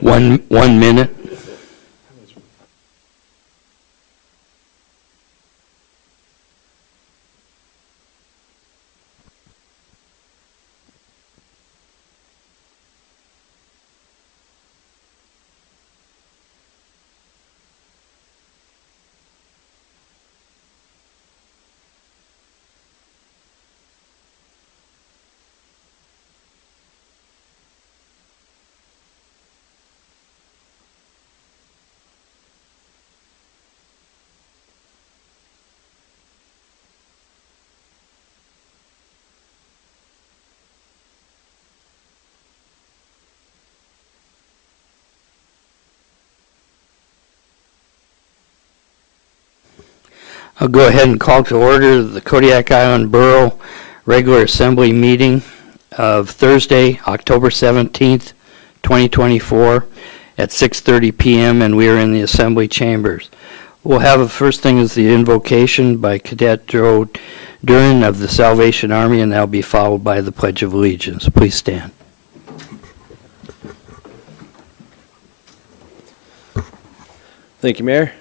1 minute. I'll go ahead and call to order the Kodiak Island Borough regular assembly meeting of Thursday, October 17th, 2024 at 6:30 p.m. and we are in the assembly chambers. We'll have the first thing is the invocation by Cadet Joe Duran of the Salvation Army, and that'll be followed by the Pledge of Allegiance. Please stand. Thank you, Mayor.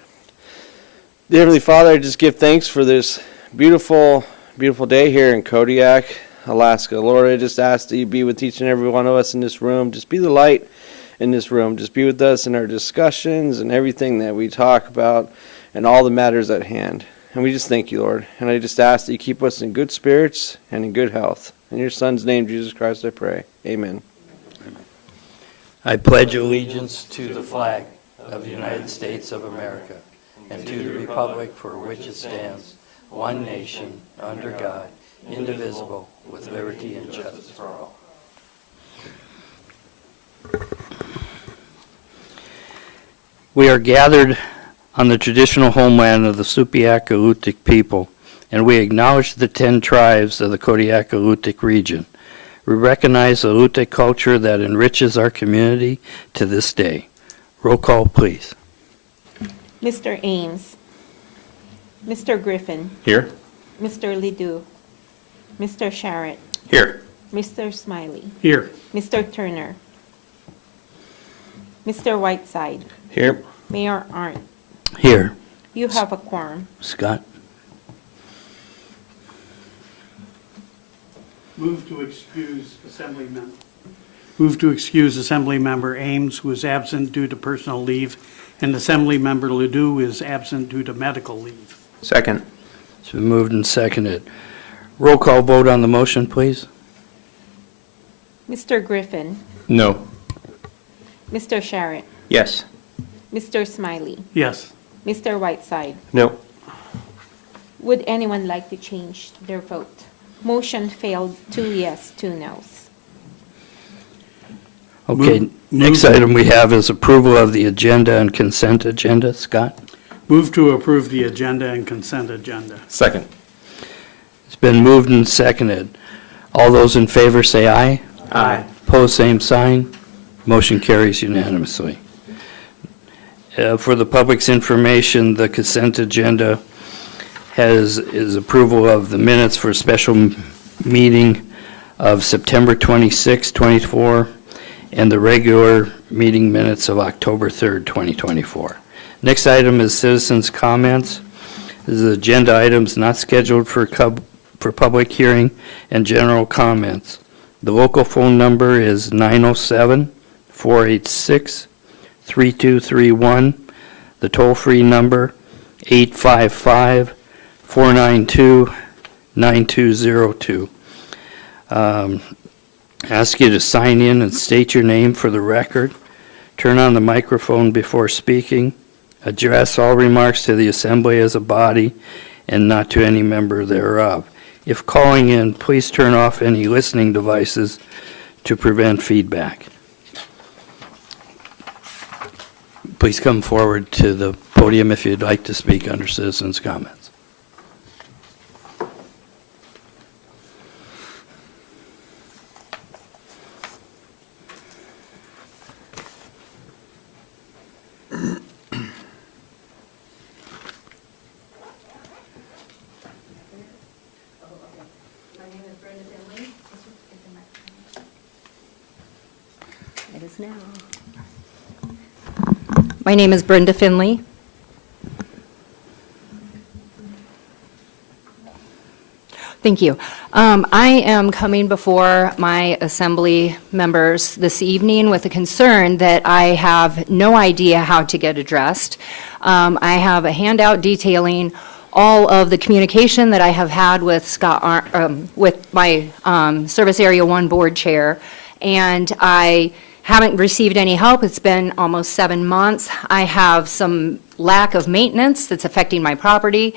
Dear Heavenly Father, I just give thanks for this beautiful, beautiful day here in Kodiak, Alaska. Lord, I just ask that you be with each and every one of us in this room. Just be the light in this room. Just be with us in our discussions and everything that we talk about and all the matters at hand. And we just thank you, Lord. And I just ask that you keep us in good spirits and in good health. In your Son's name, Jesus Christ, I pray. Amen. I pledge allegiance to the flag of the United States of America and to the republic for which it stands, one nation, under God, indivisible, with liberty and justice for all. We are gathered on the traditional homeland of the Supiaq-Alutiiq people, and we acknowledge the 10 tribes of the Kodiak-Alutiiq region. We recognize the Alutiiq culture that enriches our community to this day. Roll call, please. Mr. Ames. Mr. Griffin. Here. Mr. Ledoux. Mr. Sharrett. Here. Mr. Smiley. Here. Mr. Turner. Mr. Whiteside. Here. Mayor Arndt. Here. You have a quorum. Scott? Move to excuse Assembly Member Ames, who is absent due to personal leave, and Assembly Member Ledoux is absent due to medical leave. Second. It's been moved and seconded. Roll call vote on the motion, please. Mr. Griffin. No. Mr. Sharrett. Yes. Mr. Smiley. Yes. Mr. Whiteside. No. Would anyone like to change their vote? Motion failed, 2 yes, 2 no's. Okay, next item we have is approval of the agenda and consent agenda. Scott? Move to approve the agenda and consent agenda. Second. It's been moved and seconded. All those in favor say aye. Aye. Opposed, same sign. Motion carries unanimously. For the public's information, the consent agenda is approval of the minutes for a special meeting of September 26, 24, and the regular meeting minutes of October 3rd, 2024. Next item is citizens' comments. This is agenda items not scheduled for public hearing and general comments. The local phone number is 907-486-3231. The toll-free number 855-492-9202. Ask you to sign in and state your name for the record. Turn on the microphone before speaking. Address all remarks to the assembly as a body and not to any member thereof. If calling in, please turn off any listening devices to prevent feedback. Please come forward to the podium if you'd like to speak under citizens' comments. It is now. My name is Brenda Finley. Thank you. I am coming before my assembly members this evening with a concern that I have no idea how to get addressed. I have a handout detailing all of the communication that I have had with with my Service Area 1 board chair, and I haven't received any help. It's been almost 7 months. I have some lack of maintenance that's affecting my property.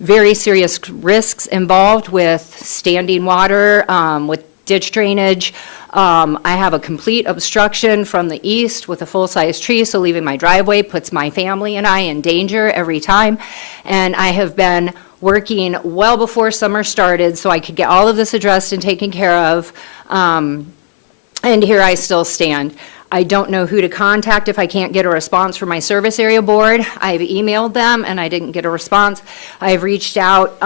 Very serious risks involved with standing water, with ditch drainage. I have a complete obstruction from the east with a full-size tree, so leaving my driveway puts my family and I in danger every time. And I have been working well before summer started so I could get all of this addressed and taken care of. And here I still stand. I don't know who to contact if I can't get a response from my service area board. I've emailed them and I didn't get a response. I've reached out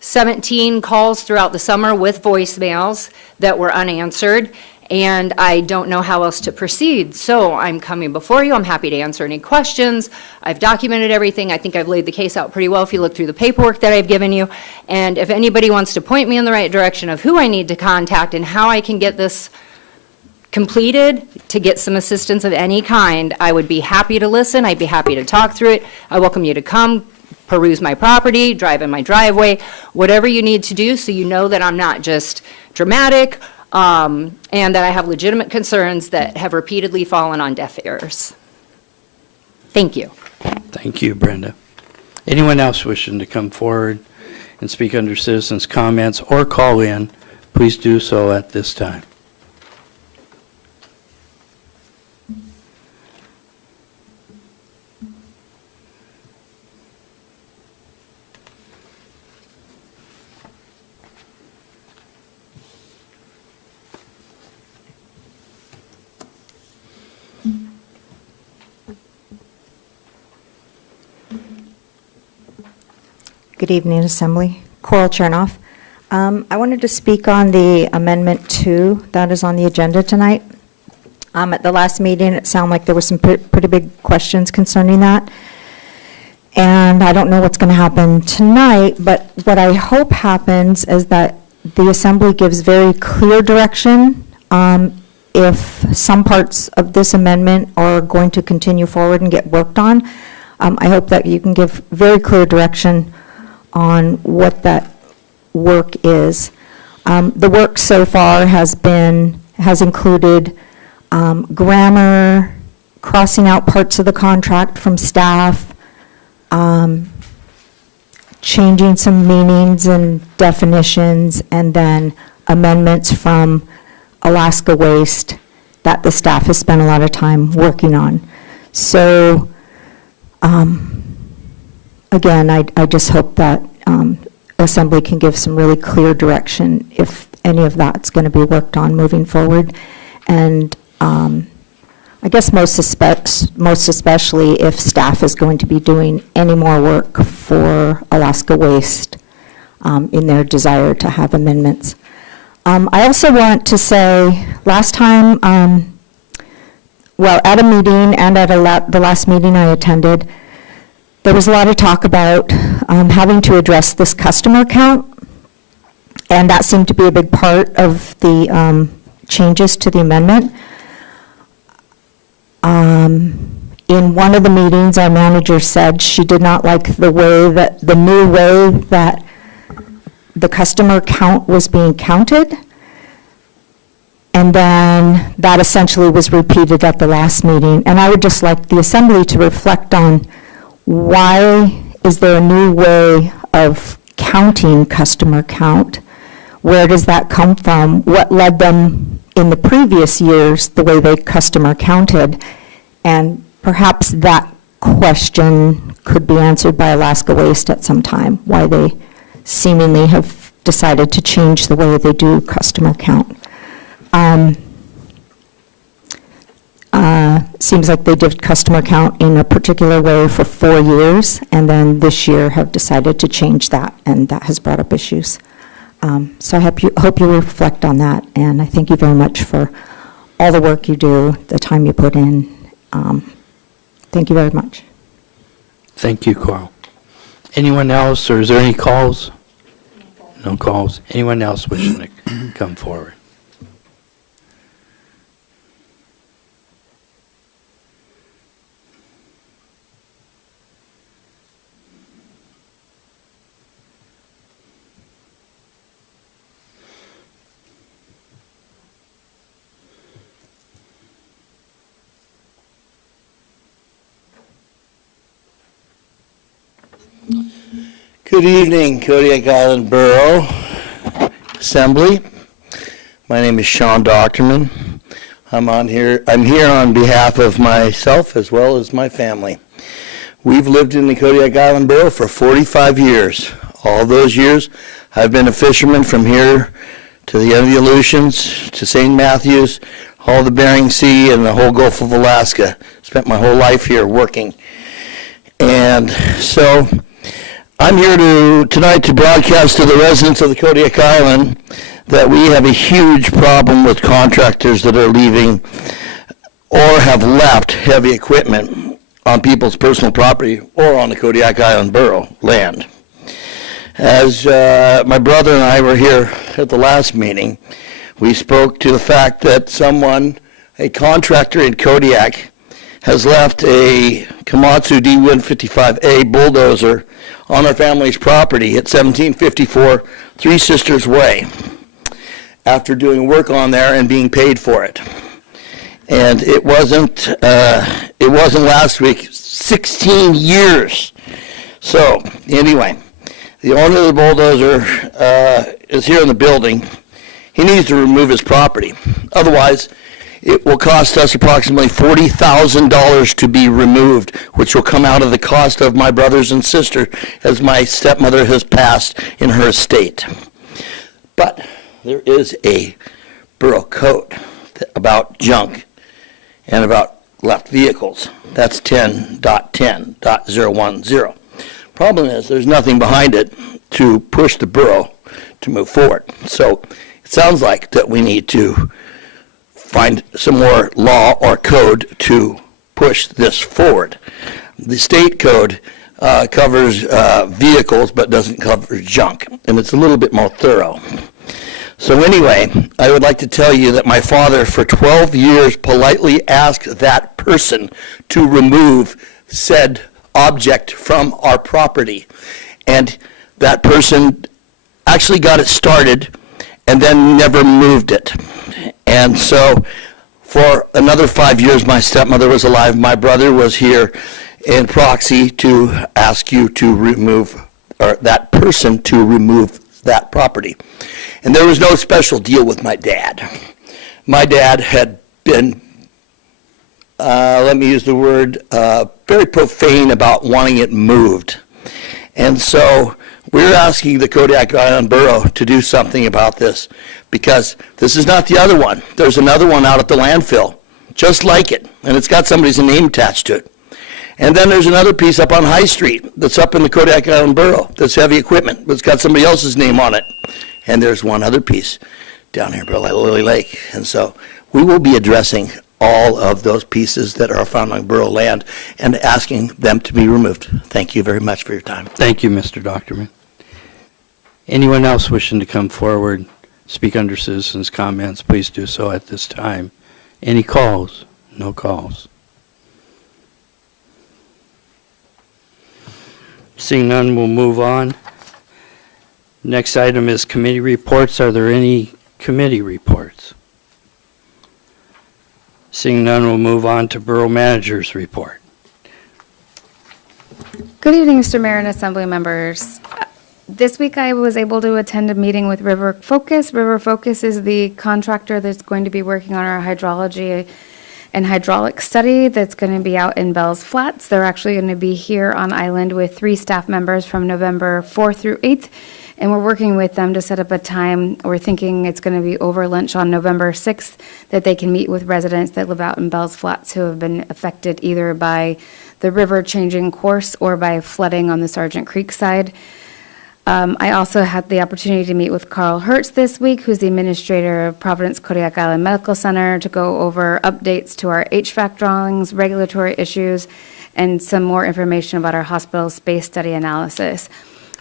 17 calls throughout the summer with voicemails that were unanswered, and I don't know how else to proceed. So I'm coming before you. I'm happy to answer any questions. I've documented everything. I think I've laid the case out pretty well if you look through the paperwork that I've given you. And if anybody wants to point me in the right direction of who I need to contact and how I can get this completed to get some assistance of any kind, I would be happy to listen. I'd be happy to talk through it. I welcome you to come, peruse my property, drive in my driveway, whatever you need to do so you know that I'm not just dramatic, and that I have legitimate concerns that have repeatedly fallen on deaf ears. Thank you. Thank you, Brenda. Anyone else wishing to come forward and speak under citizens' comments or call in, please do so at this time. Good evening, Assembly. Coral Chernoff. I wanted to speak on the Amendment 2 that is on the agenda tonight. At the last meeting, it sounded like there were some pretty big questions concerning that. And I don't know what's going to happen tonight, but what I hope happens is that the Assembly gives very clear direction if some parts of this amendment are going to continue forward and get worked on. I hope that you can give very clear direction on what that work is. The work so far has included grammar, crossing out parts of the contract from staff, changing some meanings and definitions, and then amendments from Alaska Waste that the staff has spent a lot of time working on. So, again, I just hope that Assembly can give some really clear direction if any of that's going to be worked on moving forward. And I guess most especially if staff is going to be doing any more work for Alaska Waste in their desire to have amendments. I also want to say, last time, at a meeting and at the last meeting I attended, there was a lot of talk about having to address this customer count, and that seemed to be a big part of the changes to the amendment. In one of the meetings, our manager said she did not like the new way that the customer count was being counted, and then that essentially was repeated at the last meeting. And I would just like the Assembly to reflect on, why is there a new way of counting customer count? Where does that come from? What led them in the previous years the way they customer counted? And perhaps that question could be answered by Alaska Waste at some time, why they seemingly have decided to change the way they do customer count. Seems like they did customer count in a particular way for 4 years, and then this year have decided to change that, and that has brought up issues. So I hope you reflect on that, and I thank you very much for all the work you do, the time you put in, Thank you very much. Thank you, Carl. Anyone else, or is there any calls? No calls. Anyone else wishing to come forward? Good evening, Kodiak Island Borough Assembly. My name is Sean Doctorman. I'm here on behalf of myself as well as my family. We've lived in the Kodiak Island Borough for 45 years. All those years, I've been a fisherman from here to the end of the Aleutians, to St. Matthews, all the Bering Sea, and the whole Gulf of Alaska. Spent my whole life here working. And so I'm here tonight to broadcast to the residents of the Kodiak Island that we have a huge problem with contractors that are leaving or have left heavy equipment on people's personal property or on the Kodiak Island Borough land. As my brother and I were here at the last meeting, we spoke to the fact that a contractor in Kodiak, has left a Komatsu D155A bulldozer on our family's property at 1754 Three Sisters Way after doing work on there and being paid for it. And it wasn't last week, 16 years. So anyway, the owner of the bulldozer is here in the building. He needs to remove his property. Otherwise, it will cost us approximately $40,000 to be removed, which will come out of the cost of my brothers and sister as my stepmother has passed in her estate. But there is a borough code about junk and about left vehicles. That's 10.10.010. Problem is, there's nothing behind it to push the borough to move forward. So it sounds like that we need to find some more law or code to push this forward. The state code covers vehicles but doesn't cover junk, and it's a little bit more thorough. So anyway, I would like to tell you that my father for 12 years politely asked that person to remove said object from our property. And that person actually got it started and then never moved it. And so for another 5 years, my stepmother was alive. My brother was here in proxy to ask you to remove, or that person to remove that property. And there was no special deal with my dad. My dad had been, let me use the word, very profane about wanting it moved. And so we're asking the Kodiak Island Borough to do something about this, because this is not the other one. There's another one out at the landfill, just like it, and it's got somebody's name attached to it. And then there's another piece up on High Street that's up in the Kodiak Island Borough that's heavy equipment, but it's got somebody else's name on it. And there's one other piece down here by Lily Lake. And so we will be addressing all of those pieces that are found on borough land and asking them to be removed. Thank you very much for your time. Thank you, Mr. Doctorman. Anyone else wishing to come forward, speak under citizens' comments, please do so at this time. Any calls? No calls. Seeing none, we'll move on. Next item is committee reports. Are there any committee reports? Seeing none, we'll move on to Borough Manager's report. Good evening, Mr. Mayor and Assembly members. This week I was able to attend a meeting with River Focus. River Focus is the contractor that's going to be working on our hydrology and hydraulic study that's going to be out in Bell's Flats. They're actually going to be here on island with 3 staff members from November 4th through 8th. And we're working with them to set up a time. We're thinking it's going to be over lunch on November 6th that they can meet with residents that live out in Bell's Flats who have been affected either by the river changing course or by flooding on the Sargent Creek side. I also had the opportunity to meet with Carl Hertz this week, who's the administrator of Providence Kodiak Island Medical Center, to go over updates to our HVAC drawings, regulatory issues, and some more information about our hospital space study analysis.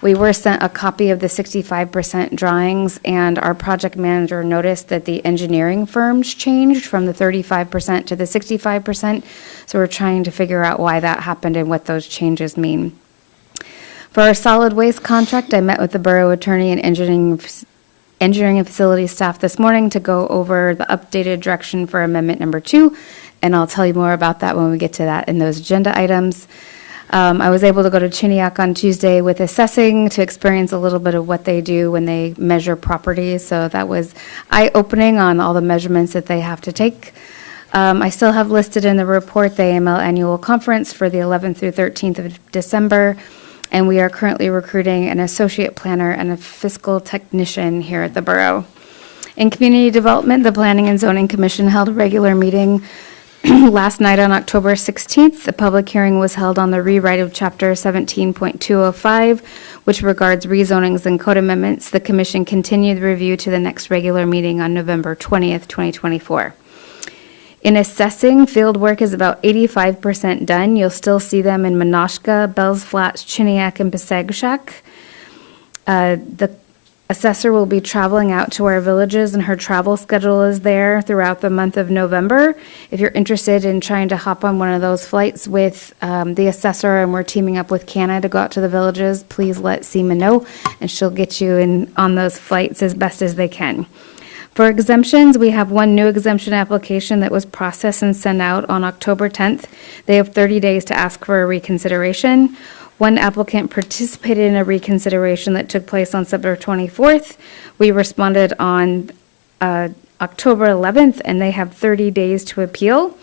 We were sent a copy of the 65% drawings, and our project manager noticed that the engineering firms changed from the 35% to the 65%. So we're trying to figure out why that happened and what those changes mean. For our solid waste contract, I met with the borough attorney and engineering and facilities staff this morning to go over the updated direction for amendment number 2, and I'll tell you more about that when we get to that in those agenda items. I was able to go to Kodiak on Tuesday with assessing to experience a little bit of what they do when they measure properties, so that was eye-opening on all the measurements that they have to take. I still have listed in the report the AML annual conference for the 11th through 13th of December, and we are currently recruiting an associate planner and a fiscal technician here at the borough. In community development, the Planning and Zoning Commission held a regular meeting last night on October 16th. The public hearing was held on the rewrite of Chapter 17.205, which regards rezonings and code amendments. The commission continued the review to the next regular meeting on November 20th, 2024. In assessing, field work is about 85% done. You'll still see them in Minoshka, Bells Flats, Chiniak, and Pasagshak. The assessor will be traveling out to our villages, and her travel schedule is there throughout the month of November. If you're interested in trying to hop on one of those flights with the assessor, and we're teaming up with CANA to go out to the villages, please let Seema know, and she'll get you in on those flights as best as they can. For exemptions, we have one new exemption application that was processed and sent out on October 10th. They have 30 days to ask for a reconsideration. One applicant participated in a reconsideration that took place on September 24th. We responded on October 11th, and they have 30 days to appeal.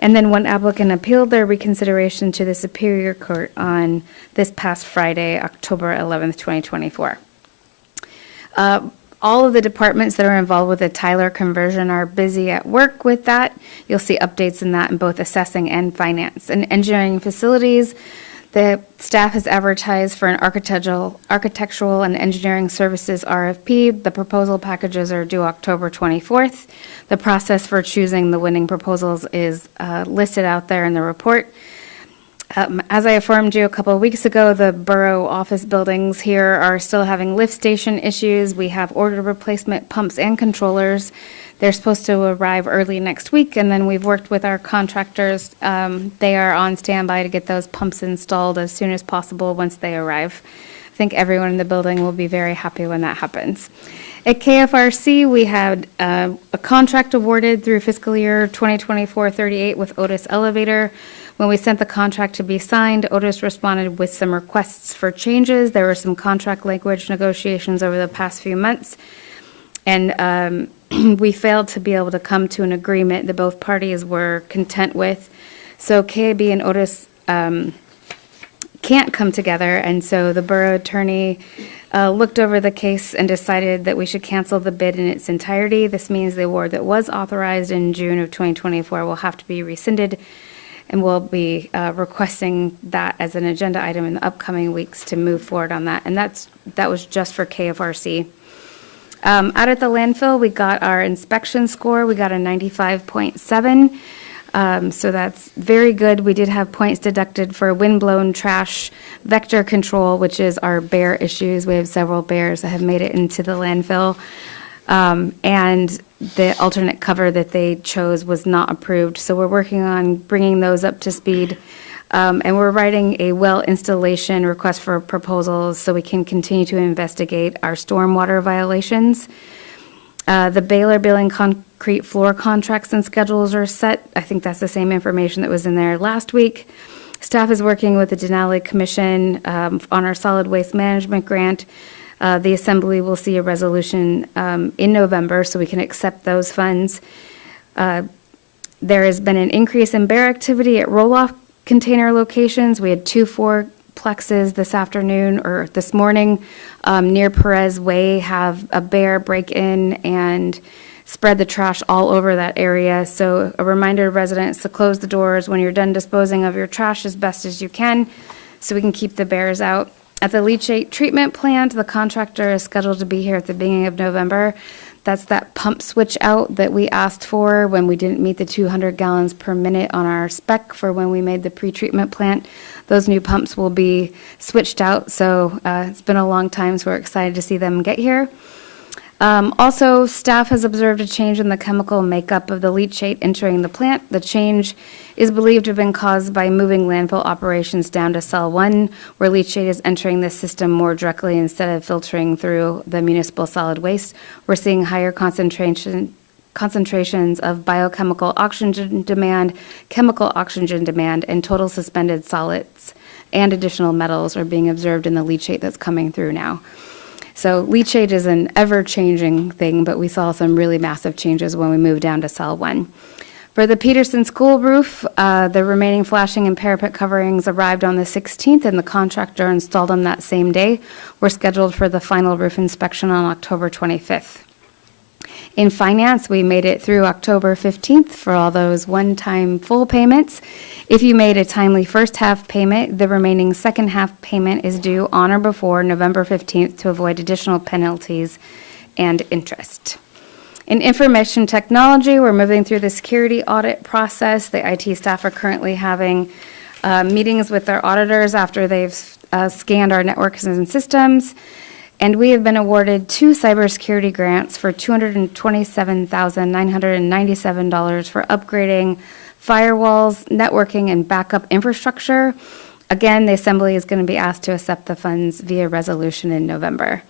And then one applicant appealed their reconsideration to the Superior Court on this past Friday, October 11th, 2024. All of the departments that are involved with the Tyler conversion are busy at work with that. You'll see updates in that in both assessing and finance. And engineering facilities, the staff has advertised for an architectural and engineering services RFP. The proposal packages are due October 24th. The process for choosing the winning proposals is listed out there in the report. As I informed you a couple of weeks ago, the borough office buildings here are still having lift station issues. We have ordered replacement pumps and controllers. They're supposed to arrive early next week, and then we've worked with our contractors. They are on standby to get those pumps installed as soon as possible once they arrive. I think everyone in the building will be very happy when that happens. At KFRC, we had a contract awarded through fiscal year 2024-38 with Otis Elevator. When we sent the contract to be signed, Otis responded with some requests for changes. There were some contract language negotiations over the past few months, and we failed to be able to come to an agreement that both parties were content with. So KAB and Otis can't come together, and so the borough attorney looked over the case and decided that we should cancel the bid in its entirety. This means the award that was authorized in June of 2024 will have to be rescinded, and we'll be requesting that as an agenda item in the upcoming weeks to move forward on that. And that was just for KFRC. Out at the landfill, we got our inspection score. We got a 95.7. So that's very good. We did have points deducted for windblown trash vector control, which is our bear issues. We have several bears that have made it into the landfill. And the alternate cover that they chose was not approved. So we're working on bringing those up to speed. And we're writing a well installation request for proposals so we can continue to investigate our stormwater violations. The Baylor Building concrete floor contracts and schedules are set. I think that's the same information that was in there last week. Staff is working with the Denali Commission on our solid waste management grant. The Assembly will see a resolution in November so we can accept those funds. There has been an increase in bear activity at roll-off container locations. We had 2 4-plexes this afternoon or this morning near Perez Way have a bear break in and spread the trash all over that area. So a reminder to residents to close the doors when you're done disposing of your trash as best as you can so we can keep the bears out. At the leachate treatment plant, the contractor is scheduled to be here at the beginning of November. That's that pump switch out that we asked for when we didn't meet the 200 gallons per minute on our spec for when we made the pre-treatment plant. Those new pumps will be switched out, so it's been a long time, so we're excited to see them get here. Also, staff has observed a change in the chemical makeup of the leachate entering the plant. The change is believed to have been caused by moving landfill operations down to cell 1, where leachate is entering the system more directly instead of filtering through the municipal solid waste. We're seeing higher concentrations of biochemical oxygen demand, chemical oxygen demand, and total suspended solids and additional metals are being observed in the leachate that's coming through now. So leachate is an ever-changing thing, but we saw some really massive changes when we moved down to cell 1. For the Peterson School roof, the remaining flashing and parapet coverings arrived on the 16th, and the contractor installed them that same day. We're scheduled for the final roof inspection on October 25th. In finance, we made it through October 15th for all those one-time full payments. If you made a timely first half payment, the remaining second half payment is due on or before November 15th to avoid additional penalties and interest. In information technology, we're moving through the security audit process. The IT staff are currently having meetings with their auditors after they've scanned our networks and systems. And we have been awarded 2 cybersecurity grants for $227,997 for upgrading firewalls, networking, and backup infrastructure. Again, the Assembly is going to be asked to accept the funds via resolution in November.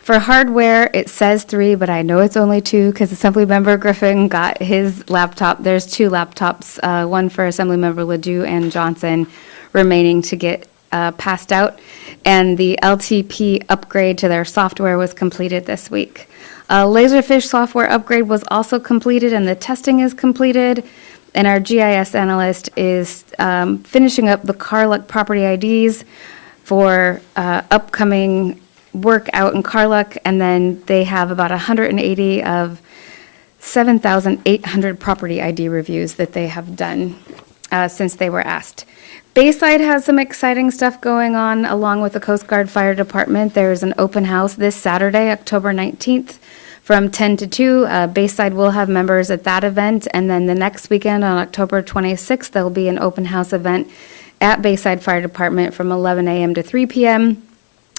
For hardware, it says 3, but I know it's only 2 because Assemblymember Griffin got his laptop. There's 2 laptops, one for Assemblymember Ledoux and Johnson, remaining to get passed out. And the LTP upgrade to their software was completed this week. Laserfish software upgrade was also completed, and the testing is completed. And our GIS analyst is finishing up the Carluck property IDs for upcoming work out in Carluck, and then they have about 180 of 7,800 property ID reviews that they have done since they were asked. Bayside has some exciting stuff going on along with the Coast Guard Fire Department. There's an open house this Saturday, October 19th, from 10 to 2. Bayside will have members at that event, and then the next weekend on October 26th, there'll be an open house event at Bayside Fire Department from 11 a.m. to 3 p.m.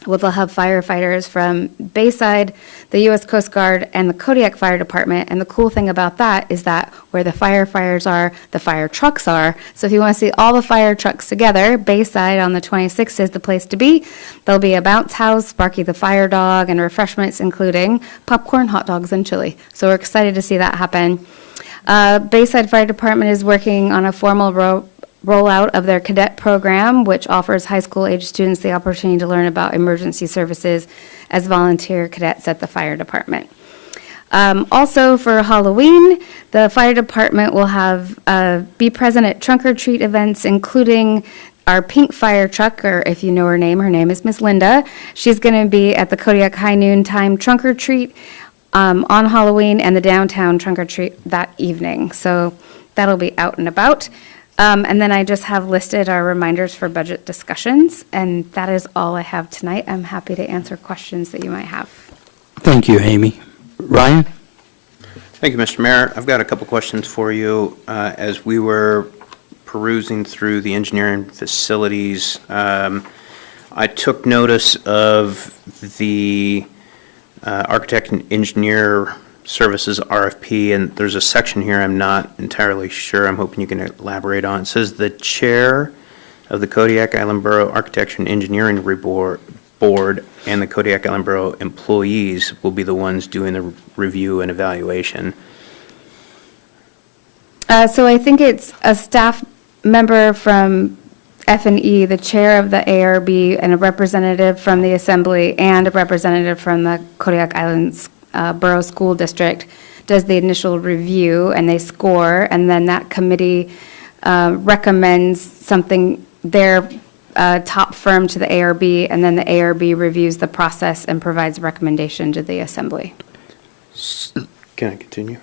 They'll have firefighters from Bayside, the U.S. Coast Guard, and the Kodiak Fire Department. And the cool thing about that is that where the firefighters are, the fire trucks are. So if you want to see all the fire trucks together, Bayside on the 26th is the place to be. There'll be a bounce house, Sparky the fire dog, and refreshments including popcorn, hot dogs, and chili. So we're excited to see that happen. Bayside Fire Department is working on a formal rollout of their cadet program, which offers high school age students the opportunity to learn about emergency services as volunteer cadets at the fire department. Also for Halloween, the fire department will have be present at trunk or treat events, including our pink fire truck, or if you know her name is Miss Linda. She's going to be at the Kodiak High Noontime trunk or treat on Halloween, and the downtown trunk or treat that evening. So that'll be out and about. And then I just have listed our reminders for budget discussions, and that is all I have tonight. I'm happy to answer questions that you might have. Thank you, Amy. Ryan? Thank you, Mr. Mayor. I've got a couple questions for you. As we were perusing through the engineering facilities, I took notice of the architect and engineer services RFP, and there's a section here I'm not entirely sure. I'm hoping you can elaborate on. It says the chair of the Kodiak Island Borough Architecture and Engineering Board and the Kodiak Island Borough employees will be the ones doing the review and evaluation. So I think it's a staff member from F&E, the chair of the ARB, and a representative from the Assembly, and a representative from the Kodiak Islands Borough School District does the initial review, and they score, and then that committee recommends something, their top firm to the ARB, and then the ARB reviews the process and provides recommendation to the Assembly. Can I continue?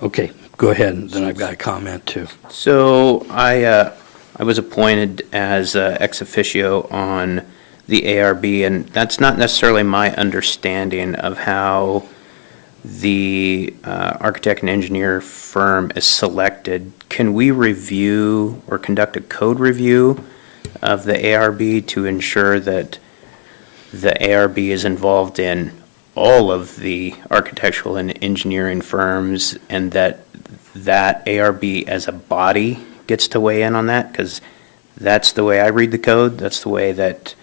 Okay, go ahead, and then I've got a comment too. So I was appointed as ex officio on the ARB, and that's not necessarily my understanding of how the architect and engineer firm is selected. Can we review or conduct a code review of the ARB to ensure that the ARB is involved in all of the architectural and engineering firms, and that ARB as a body gets to weigh in on that? Because that's the way I read the code. That's the way that,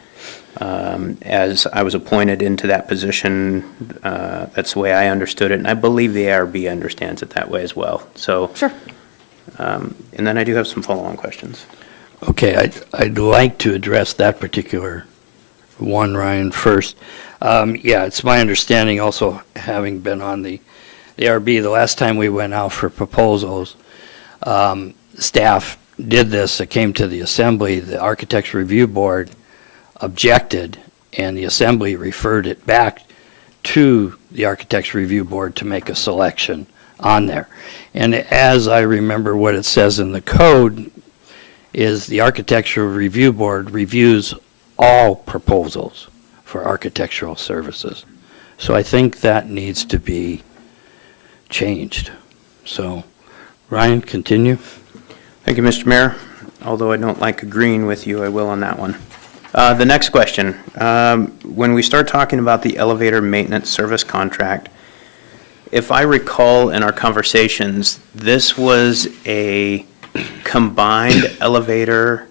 as I was appointed into that position, that's the way I understood it. And I believe the ARB understands it that way as well. So, Sure. and then I do have some follow-on questions. Okay, I'd like to address that particular one, Ryan, first. Yeah, it's my understanding also, having been on the ARB, the last time we went out for proposals, staff did this, it came to the assembly, the Architects Review Board objected, and the assembly referred it back to the Architects Review Board to make a selection on there. And as I remember what it says in the code, is the Architectural Review Board reviews all proposals for architectural services. So I think that needs to be changed. So, Ryan, continue. Thank you, Mr. Mayor. Although I don't like agreeing with you, I will on that one. The next question. When we start talking about the elevator maintenance service contract, if I recall in our conversations, this was a combined elevator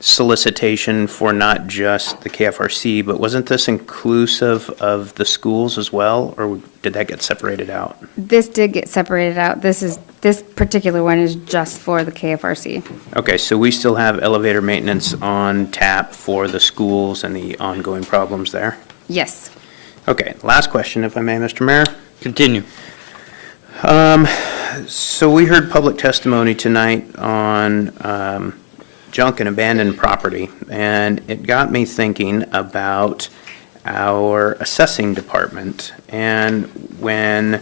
solicitation for not just the KFRC, but wasn't this inclusive of the schools as well, or did that get separated out? This did get separated out. This particular one is just for the KFRC. Okay, so we still have elevator maintenance on tap for the schools and the ongoing problems there? Yes. Okay, last question, if I may, Mr. Mayor. Continue. So we heard public testimony tonight on junk and abandoned property, and it got me thinking about our assessing department. And when,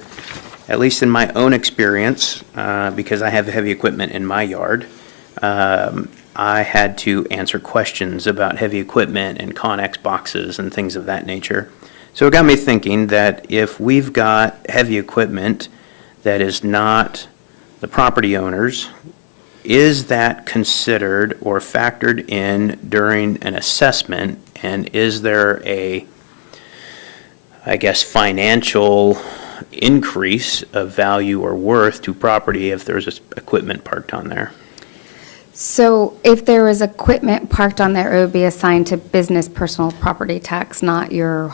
at least in my own experience, because I have heavy equipment in my yard, I had to answer questions about heavy equipment and Connex boxes and things of that nature. So it got me thinking that if we've got heavy equipment that is not the property owners, is that considered or factored in during an assessment? And is there a, I guess, financial increase of value or worth to property if there's equipment parked on there? So if there was equipment parked on there, it would be assigned to business personal property tax, not your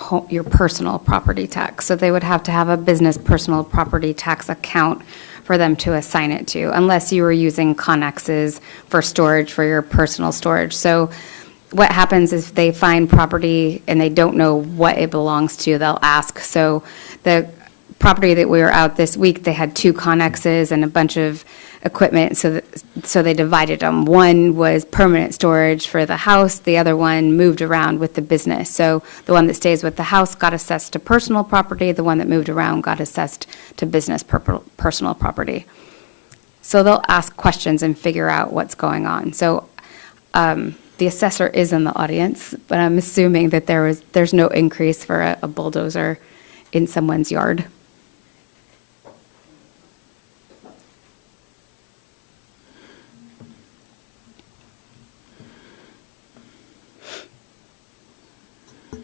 personal property tax. So they would have to have a business personal property tax account for them to assign it to, unless you were using Connexes for storage for your personal storage. So what happens if they find property and they don't know what it belongs to, they'll ask. So the property that we were out this week, they had 2 Connexes and a bunch of equipment, so they divided them. One was permanent storage for the house, the other one moved around with the business. So the one that stays with the house got assessed to personal property, the one that moved around got assessed to business personal property. So they'll ask questions and figure out what's going on. So the assessor is in the audience, but I'm assuming that there's no increase for a bulldozer in someone's yard.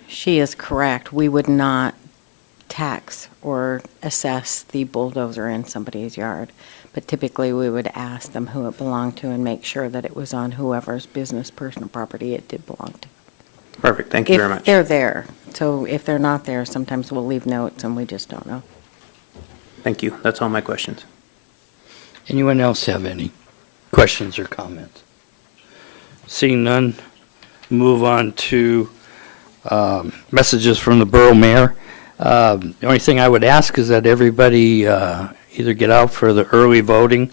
She is correct. We would not tax or assess the bulldozer in somebody's yard, but typically we would ask them who it belonged to and make sure that it was on whoever's business personal property it did belong to. Perfect, thank you very much. If they're there. So if they're not there, sometimes we'll leave notes and we just don't know. Thank you, that's all my questions. Anyone else have any questions or comments? Seeing none, move on to messages from the Borough Mayor. The only thing I would ask is that everybody either get out for the early voting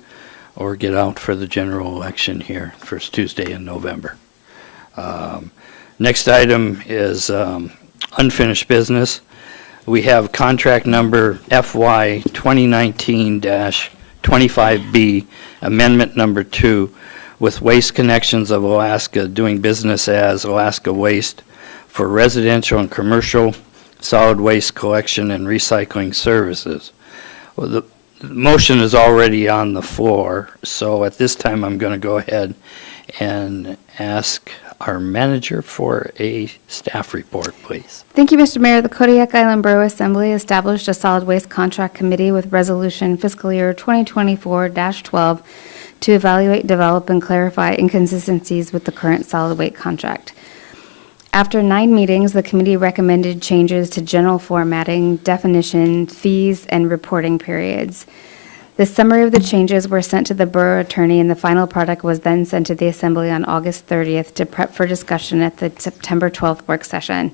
or get out for the general election here, first Tuesday in November. Next item is unfinished business. We have contract number FY 2019-25B, amendment number 2, with Waste Connections of Alaska doing business as Alaska Waste for residential and commercial solid waste collection and recycling services. Well, the motion is already on the floor, so at this time, I'm going to go ahead and ask our manager for a staff report, please. Thank you, Mr. Mayor. The Kodiak Island Borough Assembly established a solid waste contract committee with resolution fiscal year 2024-12 to evaluate, develop, and clarify inconsistencies with the current solid waste contract. After 9 meetings, the committee recommended changes to general formatting, definition, fees, and reporting periods. The summary of the changes were sent to the borough attorney, and the final product was then sent to the Assembly on August 30th to prep for discussion at the September 12th work session.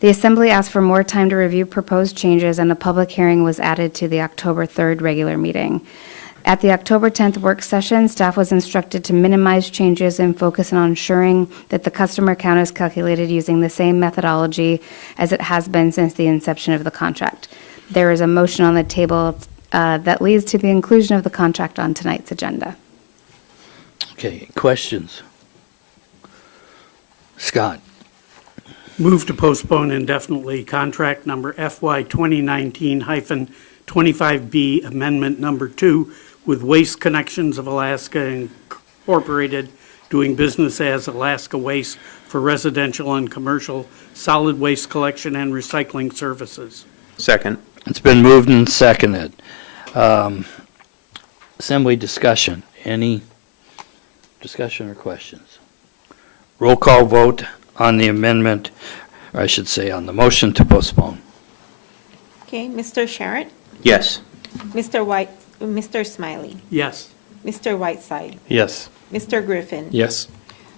The Assembly asked for more time to review proposed changes, and a public hearing was added to the October 3rd regular meeting. At the October 10th work session, staff was instructed to minimize changes and focus on ensuring that the customer count is calculated using the same methodology as it has been since the inception of the contract. There is a motion on the table that leads to the inclusion of the contract on tonight's agenda. Okay, questions? Scott? Move to postpone indefinitely contract number FY 2019-25B Amendment Number 2 with Waste Connections of Alaska Incorporated doing business as Alaska Waste for residential and commercial solid waste collection and recycling services. Second. It's been moved and seconded. Assembly discussion. Any discussion or questions? Roll call vote on the amendment, or I should say on the motion to postpone. Okay, Mr. Sherritt, Yes. Mr. Smiley, Yes. Mr. Whiteside, Yes. Mr. Griffin. Yes.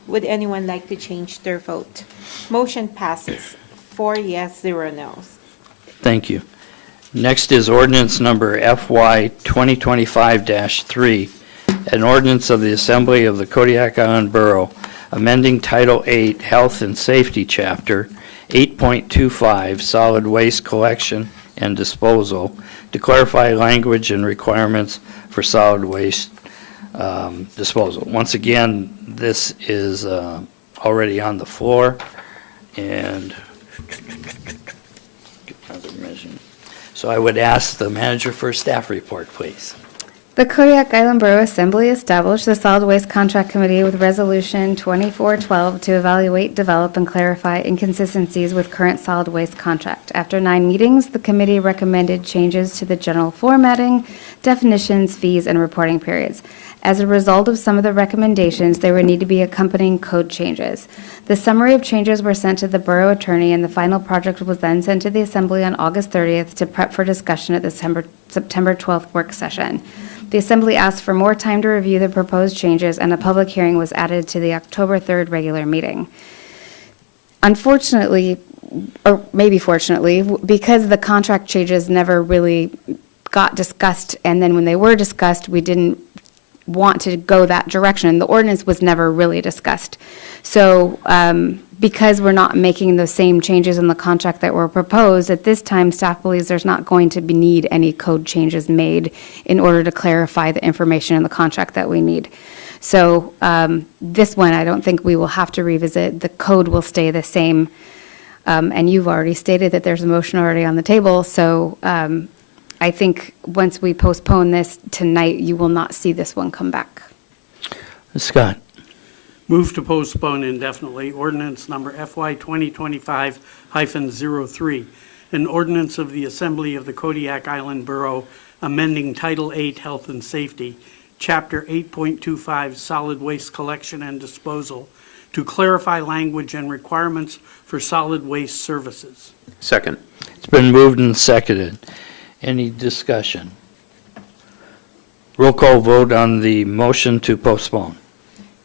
Would anyone like to change their vote? Motion passes, 4 yes, 0 no's. Thank you. Next is ordinance number FY 2025-3, an ordinance of the Assembly of the Kodiak Island Borough amending Title 8 Health and Safety Chapter 8.25 Solid Waste Collection and Disposal to clarify language and requirements for solid waste disposal. Once again, this is already on the floor, and so I would ask the manager for a staff report, please. The Kodiak Island Borough Assembly established the Solid Waste Contract Committee with Resolution 2412 to evaluate, develop, and clarify inconsistencies with current solid waste contract. After 9 meetings, the committee recommended changes to the general formatting, definitions, fees, and reporting periods. As a result of some of the recommendations, there would need to be accompanying code changes. The summary of changes were sent to the borough attorney, and the final project was then sent to the Assembly on August 30th to prep for discussion at the September 12th work session. The Assembly asked for more time to review the proposed changes, and a public hearing was added to the October 3rd regular meeting. Unfortunately, or maybe fortunately, because the contract changes never really got discussed, and then when they were discussed, we didn't want to go that direction. The ordinance was never really discussed. So because we're not making the same changes in the contract that were proposed, at this time, staff believes there's not going to need any code changes made in order to clarify the information in the contract that we need. So this one, I don't think we will have to revisit. The code will stay the same. And you've already stated that there's a motion already on the table. So I think once we postpone this tonight, you will not see this one come back. Scott? Move to postpone indefinitely ordinance number FY 2025-03, an ordinance of the Assembly of the Kodiak Island Borough amending Title 8 Health and Safety, Chapter 8.25 Solid Waste Collection and Disposal to clarify language and requirements for solid waste services. Second. It's been moved and seconded. Any discussion? Roll call vote on the motion to postpone.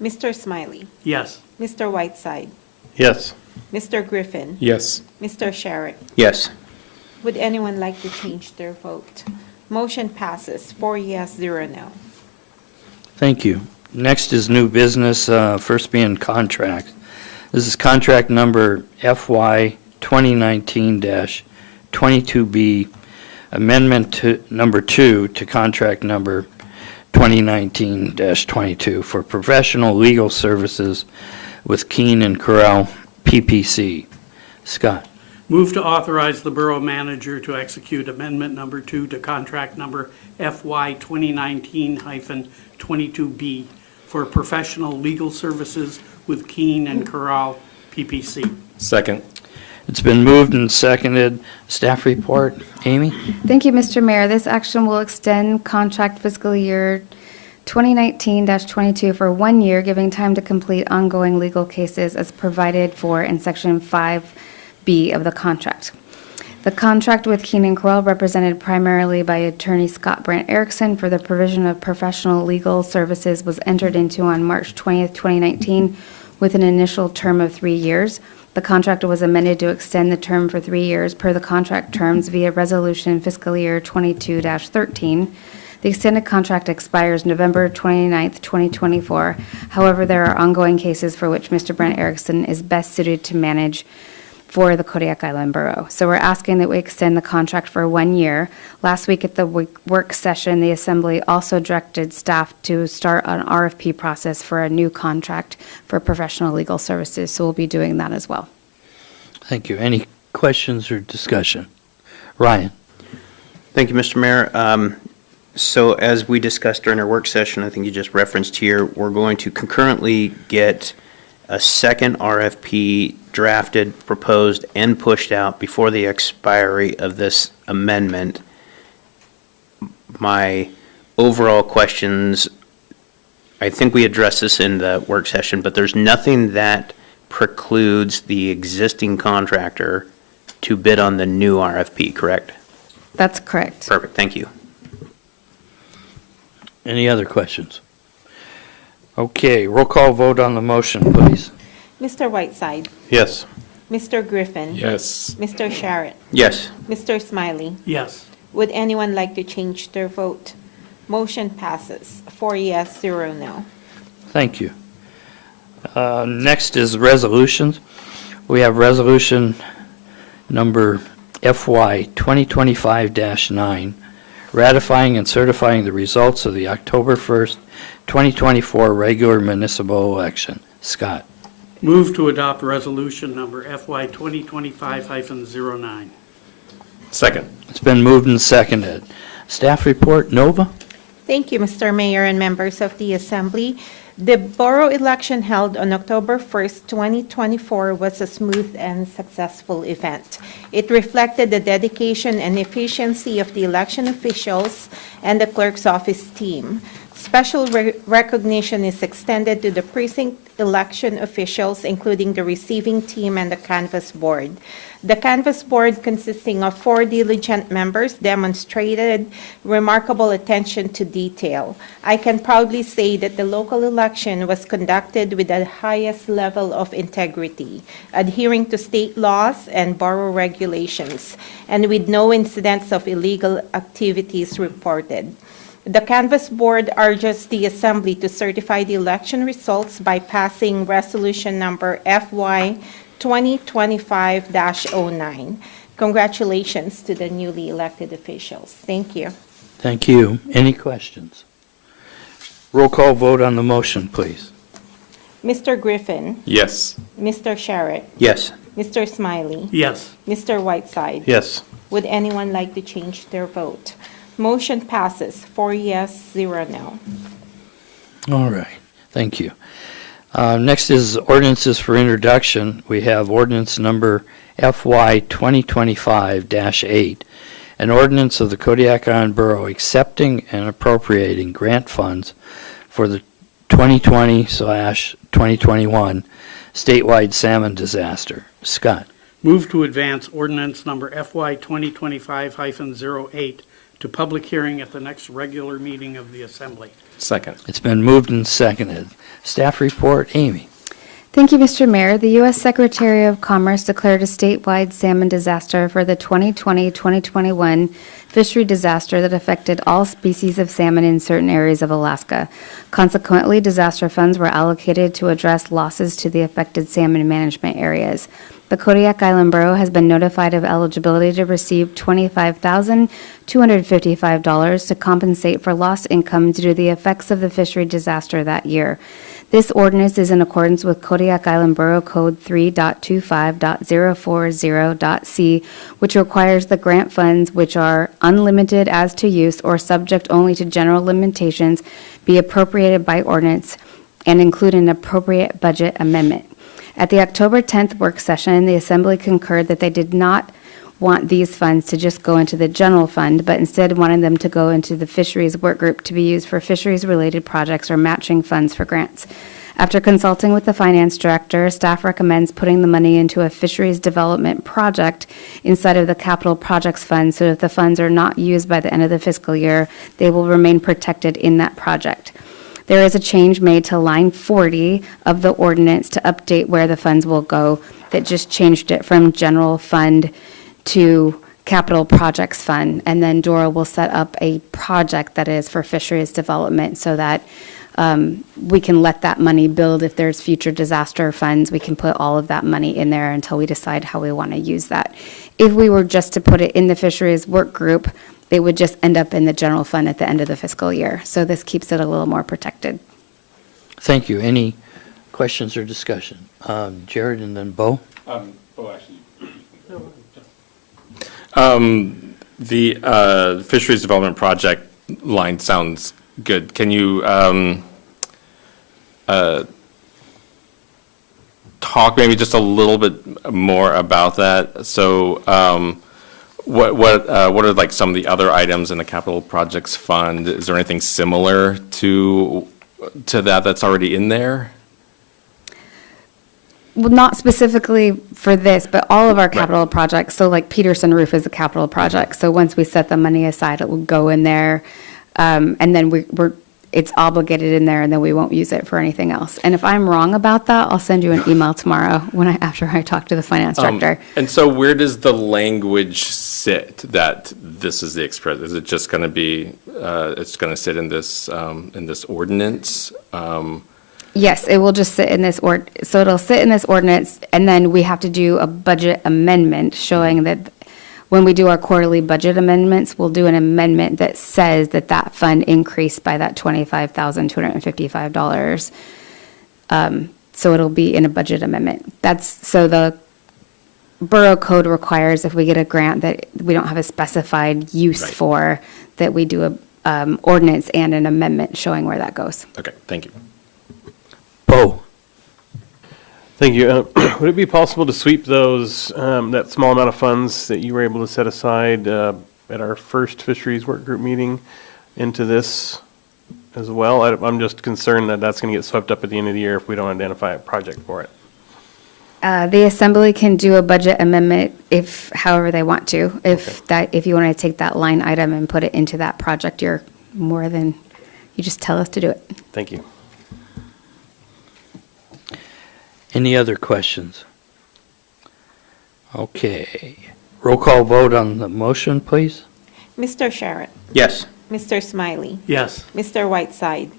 Mr. Smiley, Yes. Mr. Whiteside, Yes. Mr. Griffin, Yes. Mr. Sherritt. Yes. Would anyone like to change their vote? Motion passes, 4 yes, 0 no. Thank you. Next is new business, first being contract. This is contract number FY 2019-22B, amendment to number 2 to contract number 2019-22 for professional legal services with Keene and Corral PPC. Scott. Move to authorize the borough manager to execute amendment number 2 to contract number FY 2019-22B for professional legal services with Keene and Corral PPC. Second. It's been moved and seconded. Staff report. Amy? Thank you, Mr. Mayor. This action will extend contract fiscal year 2019-22 for 1 year, giving time to complete ongoing legal cases as provided for in Section 5B of the contract. The contract with Keene & Corral, represented primarily by attorney Scott Brandt Erickson for the provision of professional legal services, was entered into on March 20th, 2019, with an initial term of 3 years. The contract was amended to extend the term for 3 years per the contract terms via resolution fiscal year 22-13. The extended contract expires November 29th, 2024. However, there are ongoing cases for which Mr. Brent Erickson is best suited to manage for the Kodiak Island Borough. So we're asking that we extend the contract for 1 year. Last week at the work session, the Assembly also directed staff to start an RFP process for a new contract for professional legal services. So we'll be doing that as well. Thank you. Any questions or discussion? Ryan? Thank you, Mr. Mayor. So as we discussed during our work session, I think you just referenced here, we're going to concurrently get a second RFP drafted, proposed, and pushed out before the expiry of this amendment. My overall questions, I think we addressed this in the work session, but there's nothing that precludes the existing contractor to bid on the new RFP, correct? That's correct. Perfect, thank you. Any other questions? Okay, roll call vote on the motion, please. Mr. Whiteside. Yes. Mr. Griffin. Yes. Mr. Sharrett. Yes. Mr. Smiley. Yes. Would anyone like to change their vote? Motion passes. 4 yes, 0 no. Thank you. Next is resolutions. We have resolution number FY 2025-9, ratifying and certifying the results of the October 1st, 2024 regular municipal election. Scott. Move to adopt resolution number FY 2025-09. Second. It's been moved and seconded. Staff report. Nova? Thank you, Mr. Mayor and members of the Assembly. The borough election held on October 1st, 2024 was a smooth and successful event. It reflected the dedication and efficiency of the election officials and the clerk's office team. Special recognition is extended to the precinct election officials, including the receiving team and the canvass board. The canvass board, consisting of 4 diligent members, demonstrated remarkable attention to detail. I can proudly say that the local election was conducted with the highest level of integrity, adhering to state laws and borough regulations, and with no incidents of illegal activities reported. The canvass board urges the Assembly to certify the election results by passing resolution number FY 2025-09. Congratulations to the newly elected officials. Thank you. Thank you. Any questions? Roll call vote on the motion, please. Mr. Griffin. Yes. Mr. Sharrett. Yes. Mr. Smiley. Yes. Mr. Whiteside. Yes. Would anyone like to change their vote? Motion passes. 4 yes, 0 no. All right. Thank you. Next is ordinances for introduction. We have ordinance number FY 2025-8, an ordinance of the Kodiak Island Borough accepting and appropriating grant funds for the 2020/2021 statewide salmon disaster. Scott. Move to advance ordinance number FY 2025-08 to public hearing at the next regular meeting of the Assembly. Second. It's been moved and seconded. Staff report. Amy. Thank you, Mr. Mayor. The U.S. Secretary of Commerce declared a statewide salmon disaster for the 2020-2021 fishery disaster that affected all species of salmon in certain areas of Alaska. Consequently, disaster funds were allocated to address losses to the affected salmon management areas. The Kodiak Island Borough has been notified of eligibility to receive $25,255 to compensate for lost income due to the effects of the fishery disaster that year. This ordinance is in accordance with Kodiak Island Borough Code 3.25.040.c, which requires the grant funds, which are unlimited as to use or subject only to general limitations, be appropriated by ordinance and include an appropriate budget amendment. At the October 10th work session, the Assembly concurred that they did not want these funds to just go into the general fund, but instead wanted them to go into the fisheries work group to be used for fisheries-related projects or matching funds for grants. After consulting with the finance director, staff recommends putting the money into a fisheries development project inside of the capital projects fund, so if the funds are not used by the end of the fiscal year, they will remain protected in that project. There is a change made to line 40 of the ordinance to update where the funds will go, that just changed it from general fund to capital projects fund. And then Dora will set up a project that is for fisheries development so that we can let that money build. If there's future disaster funds, we can put all of that money in there until we decide how we want to use that. If we were just to put it in the fisheries work group, they would just end up in the general fund at the end of the fiscal year. So this keeps it a little more protected. Thank you. Any questions or discussion? Jared and then Bo? The fisheries development project line sounds good. Can you talk maybe just a little bit more about that? So what are like some of the other items in the capital projects fund? Is there anything similar to that that's already in there? Well, not specifically for this, but all of our capital projects. So like Peterson Roof is a capital project. So once we set the money aside, it will go in there. And then it's obligated in there, and then we won't use it for anything else. And if I'm wrong about that, I'll send you an email tomorrow after I talk to the finance director. And so where does the language sit that this is the express? Is it just going to be, it's going to sit in this ordinance? Yes, it will just sit in this so it'll sit in this ordinance, and then we have to do a budget amendment showing that when we do our quarterly budget amendments, we'll do an amendment that says that that fund increased by that $25,255. So it'll be in a budget amendment. So the Borough Code requires if we get a grant that we don't have a specified use for, that we do a ordinance and an amendment showing where that goes. Okay, thank you. Bo? Thank you. Would it be possible to sweep those, that small amount of funds that you were able to set aside at our first fisheries work group meeting into this as well? I'm just concerned that that's going to get swept up at the end of the year if we don't identify a project for it. The Assembly can do a budget amendment however they want to. If you want to take that line item and put it into that project, you just tell us to do it. Thank you. Any other questions? Okay. Roll call vote on the motion, please. Mr. Sherritt? Yes. Mr. Smiley? Yes. Mr. Whiteside?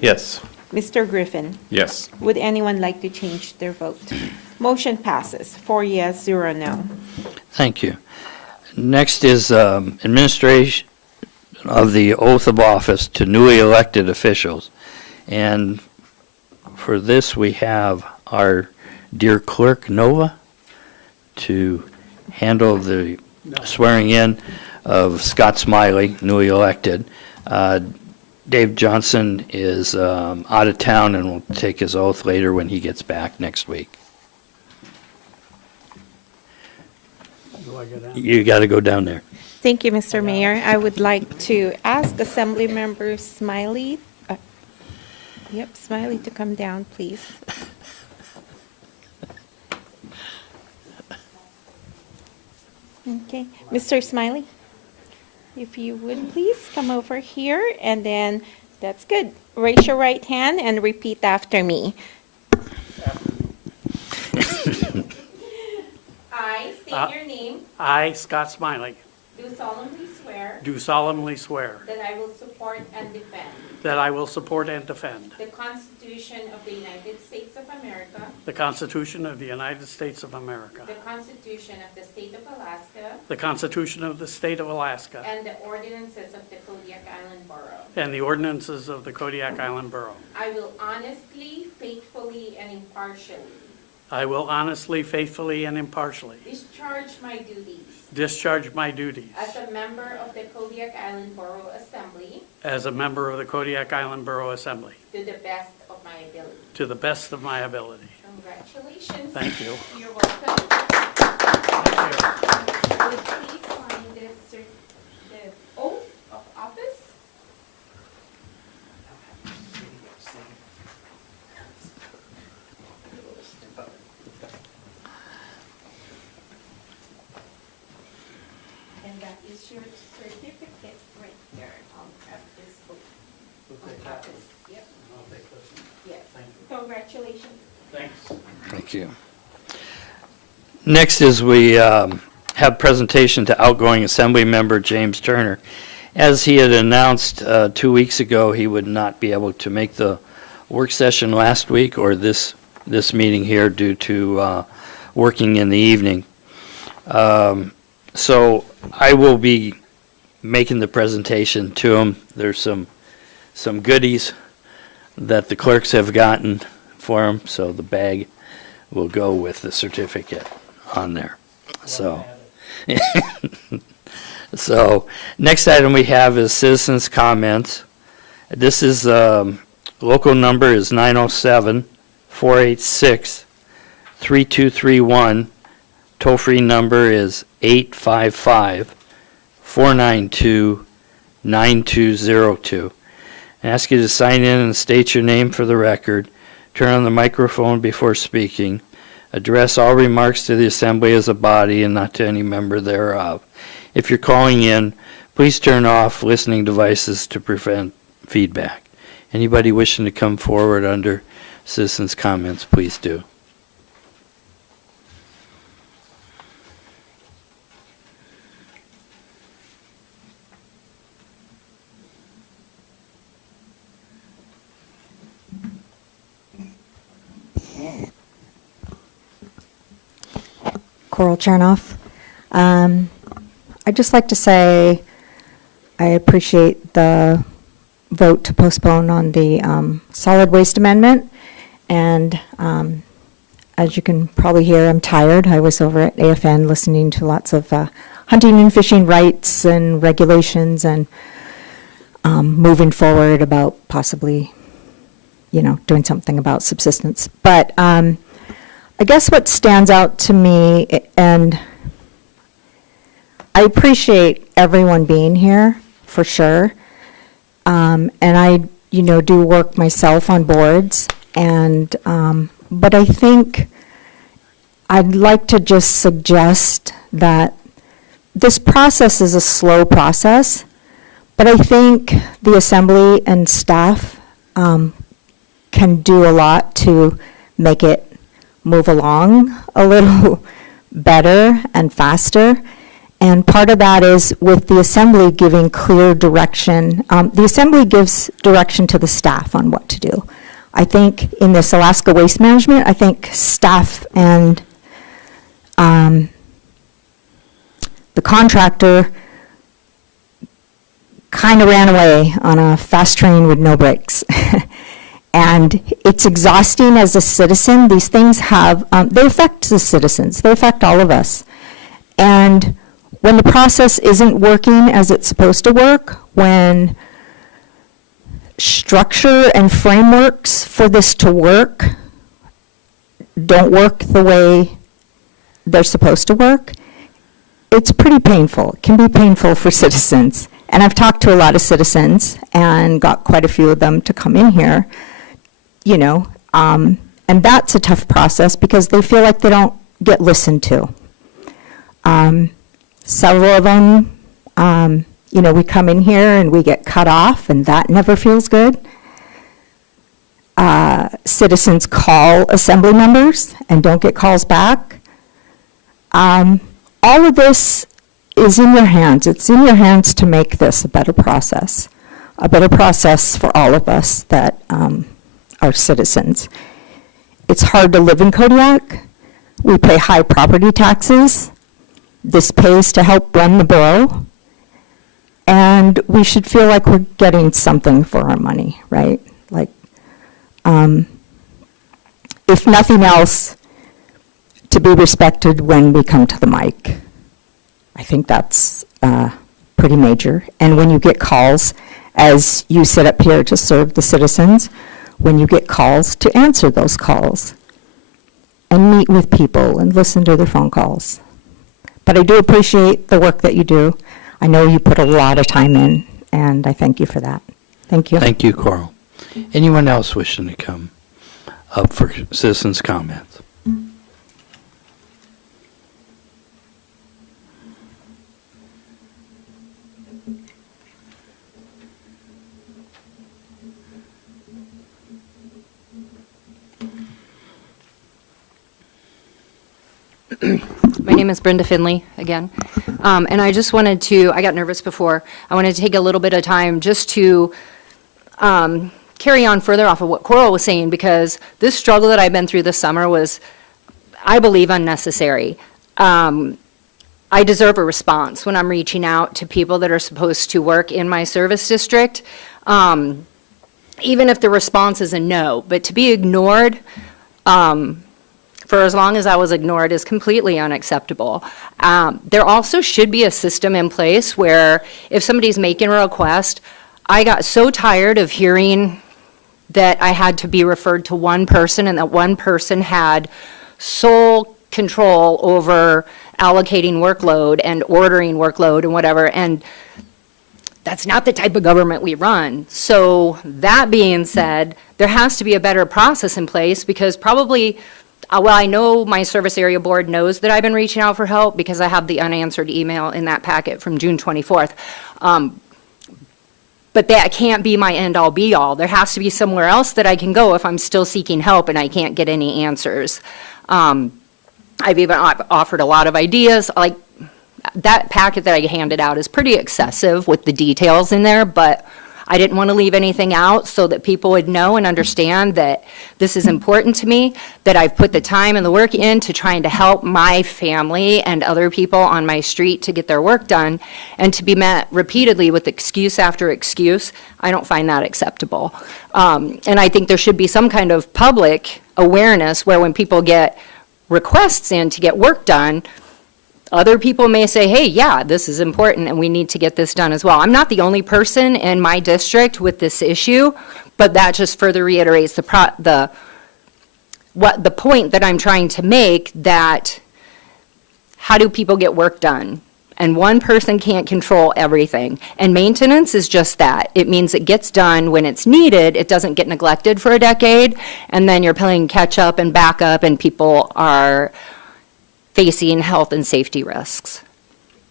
Yes. Mr. Griffin? Yes. Would anyone like to change their vote? Motion passes, 4 yes, 0 no. Thank you. Next is administration of the oath of office to newly elected officials. And for this, we have our dear clerk, Nova, to handle the swearing in of Scott Smiley, newly elected. Dave Johnson is out of town and will take his oath later when he gets back next week. Do I go down? You got to go down there. Thank you, Mr. Mayor. I would like to ask Assembly Member Smiley, Smiley to come down, please. Okay, Mr. Smiley, if you would please come over here, and then, that's good. Raise your right hand and repeat after me. I state your name, I, Scott Smiley, do solemnly swear do solemnly swear that I will support and defend that I will support and defend the Constitution of the United States of America, the Constitution of the United States of America, the Constitution of the State of Alaska, the Constitution of the State of Alaska, and the ordinances of the Kodiak Island Borough. and the ordinances of the Kodiak Island Borough. I will honestly, faithfully, and impartially I will honestly, faithfully, and impartially discharge my duties as as a member of the Kodiak Island Borough Assembly a member of the Kodiak Island Borough Assembly to the best of my ability. to the best of my ability. Congratulations. Thank you. You're welcome. Thank you. Would you please sign the oath of office? And that is your certificate right there. I'll have this book. On office. Yep. Yes. Congratulations. Thanks. Thank you. Next is we have presentation to outgoing Assembly Member James Turner. As he had announced 2 weeks ago, he would not be able to make the work session last week or this meeting here due to working in the evening. So I will be making the presentation to him. There's some goodies that the clerks have gotten for him, so the bag will go with the certificate on there. So, so next item we have is citizens' comments. This is, local number is 907-486-3231. Toll-free number is 855-492-9202. I ask you to sign in and state your name for the record. Turn on the microphone before speaking. Address all remarks to the assembly as a body and not to any member thereof. If you're calling in, please turn off listening devices to prevent feedback. Anybody wishing to come forward under citizens' comments, please do. Coral Chernoff. I'd just like to say I appreciate the vote to postpone on the solid waste amendment. And as you can probably hear, I'm tired. I was over at AFN listening to lots of hunting and fishing rights and regulations and moving forward about possibly, doing something about subsistence. But I guess what stands out to me, and I appreciate everyone being here, for sure. And I, do work myself on boards, and, but I think I'd like to just suggest that this process is a slow process, but I think the assembly and staff can do a lot to make it move along a little better and faster. And part of that is with the assembly giving clear direction. The assembly gives direction to the staff on what to do. I think in this Alaska Waste Management, I think staff and the contractor kind of ran away on a fast train with no brakes. And it's exhausting as a citizen. These things have, they affect the citizens. They affect all of us. And when the process isn't working as it's supposed to work, when structure and frameworks for this to work don't work the way they're supposed to work, it's pretty painful. It can be painful for citizens. And I've talked to a lot of citizens and got quite a few of them to come in here. And that's a tough process because they feel like they don't get listened to. Several of them, we come in here and we get cut off, and that never feels good. Citizens call assembly members and don't get calls back. All of this is in your hands. It's in your hands to make this a better process. a better process for all of us that are citizens. It's hard to live in Kodiak. We pay high property taxes. This pays to help run the borough. And we should feel like we're getting something for our money, right? Like, if nothing else, to be respected when we come to the mic. I think that's pretty major. And when you get calls, as you sit up here to serve the citizens, when you get calls, to answer those calls and meet with people and listen to their phone calls. But I do appreciate the work that you do. I know you put a lot of time in, and I thank you for that. Thank you. Thank you, Coral. Anyone else wishing to come up for citizens' comments? My name is Brenda Finley, again. And I just wanted to, I got nervous before. I wanted to take a little bit of time just to carry on further off of what Coral was saying, because this struggle that I've been through this summer was, I believe, unnecessary. I deserve a response when I'm reaching out to people that are supposed to work in my service district, even if the response is a no. But to be ignored, for as long as I was ignored, is completely unacceptable. There also should be a system in place where if somebody's making a request, I got so tired of hearing that I had to be referred to one person and that one person had sole control over allocating workload and ordering workload and whatever. And that's not the type of government we run. So that being said, there has to be a better process in place, because probably, well, I know my service area board knows that I've been reaching out for help because I have the unanswered email in that packet from June 24th. But that can't be my end-all be-all. There has to be somewhere else that I can go if I'm still seeking help and I can't get any answers. I've even offered a lot of ideas. Like, that packet that I handed out is pretty excessive with the details in there, but I didn't want to leave anything out so that people would know and understand that this is important to me, that I've put the time and the work into trying to help my family and other people on my street to get their work done, and to be met repeatedly with excuse after excuse. I don't find that acceptable. And I think there should be some kind of public awareness where when people get requests in to get work done, other people may say, hey, yeah, this is important and we need to get this done as well. I'm not the only person in my district with this issue, but that just further reiterates the point that I'm trying to make, that how do people get work done? And one person can't control everything. And maintenance is just that. It means it gets done when it's needed. It doesn't get neglected for a decade, and then you're playing catch up and back up, and people are facing health and safety risks.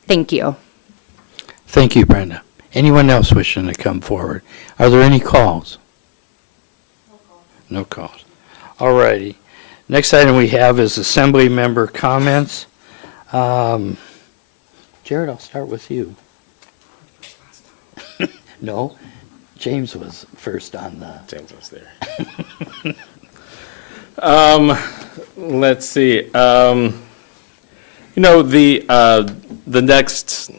Thank you. Thank you, Brenda. Anyone else wishing to come forward? Are there any calls? No calls. All righty. Next item we have is assembly member comments. Jared, I'll start with you. No, James was first on the... James was there. Let's see. You know, the next,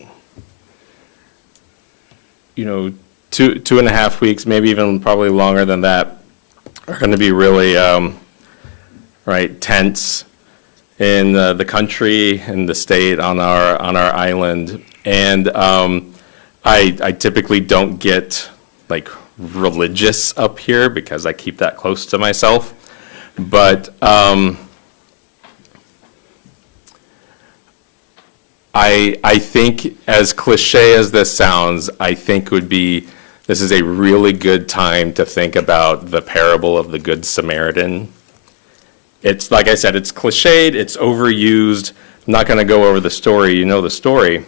you know, 2.5 weeks, maybe even probably longer than that, are going to be really, tense in the country and the state on our island. And I typically don't get like religious up here because I keep that close to myself. But I think, as cliche as this sounds, I think this is a really good time to think about the parable of the Good Samaritan. It's, like I said, it's cliched, it's overused. I'm not going to go over the story, you know the story.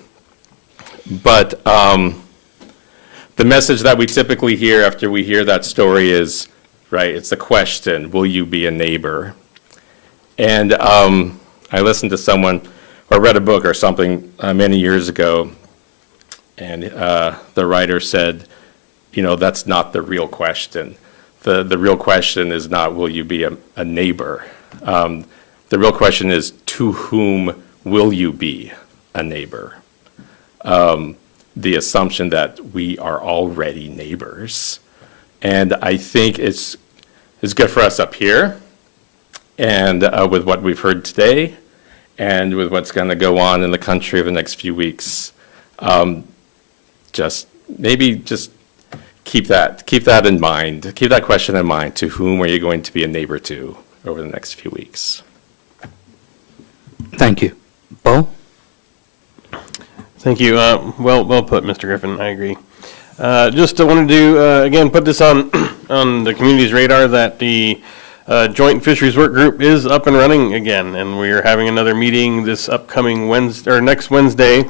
But the message that we typically hear after we hear that story is, right, it's the question, will you be a neighbor? And I listened to someone, or read a book or something many years ago, and the writer said, that's not the real question. The real question is not, will you be a neighbor? The real question is, to whom will you be a neighbor? The assumption that we are already neighbors. And I think it's good for us up here, and with what we've heard today, and with what's going to go on in the country over the next few weeks. Just keep that in mind. Keep that question in mind. To whom are you going to be a neighbor to over the next few weeks? Thank you. Bo? Thank you. Well put, Mr. Griffin. I agree. Just wanted to, again, put this on the community's radar that the Joint Fisheries Work Group is up and running again, and we are having another meeting this upcoming Wednesday, or next Wednesday,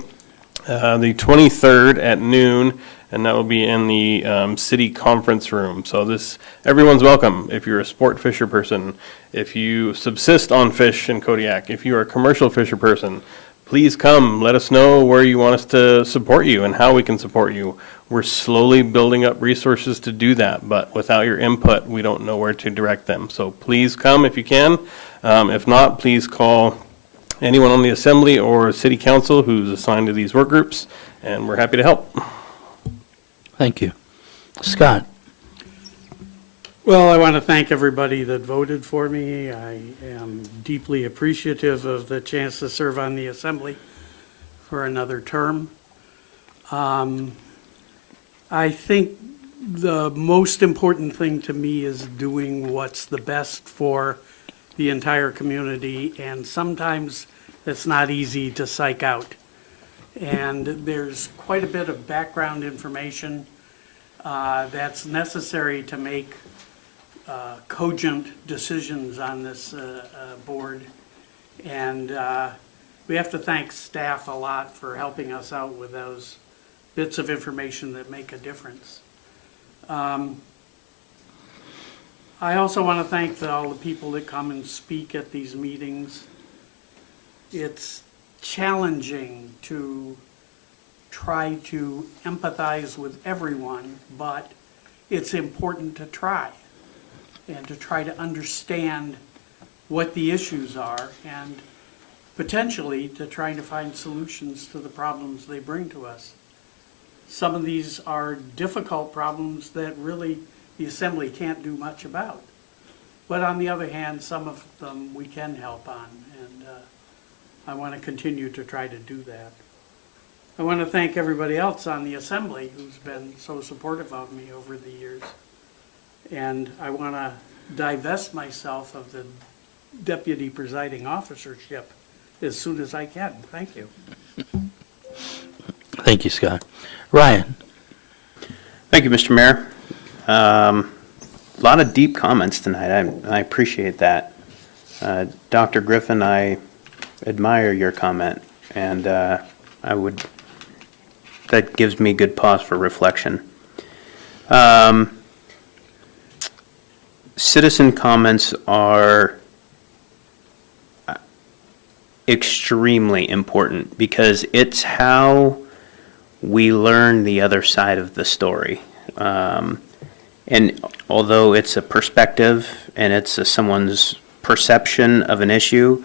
the 23rd at noon, and that will be in the city conference room. So everyone's welcome. If you're a sport fisher person, if you subsist on fish in Kodiak, if you're a commercial fisher person, please come. Let us know where you want us to support you and how we can support you. We're slowly building up resources to do that, but without your input, we don't know where to direct them. So please come if you can. If not, please call anyone on the assembly or city council who's assigned to these work groups, and we're happy to help. Thank you. Scott? Well, I want to thank everybody that voted for me. I am deeply appreciative of the chance to serve on the assembly for another term. I think the most important thing to me is doing what's the best for the entire community, and sometimes it's not easy to psych out. And there's quite a bit of background information that's necessary to make cogent decisions on this board. And we have to thank staff a lot for helping us out with those bits of information that make a difference. I also want to thank all the people that come and speak at these meetings. It's challenging to try to empathize with everyone, but it's important to try and to try to understand what the issues are and potentially to try to find solutions to the problems they bring to us. Some of these are difficult problems that really the Assembly can't do much about. But on the other hand, some of them we can help on, and I want to continue to try to do that. I want to thank everybody else on the Assembly who's been so supportive of me over the years. And I want to divest myself of the deputy presiding officership as soon as I can. Thank you. Thank you, Scott. Ryan? Thank you, Mr. Mayor. A lot of deep comments tonight. I appreciate that. Dr. Griffin, I admire your comment, and that gives me good pause for reflection. Citizen comments are extremely important because it's how we learn the other side of the story. And although it's a perspective and it's someone's perception of an issue,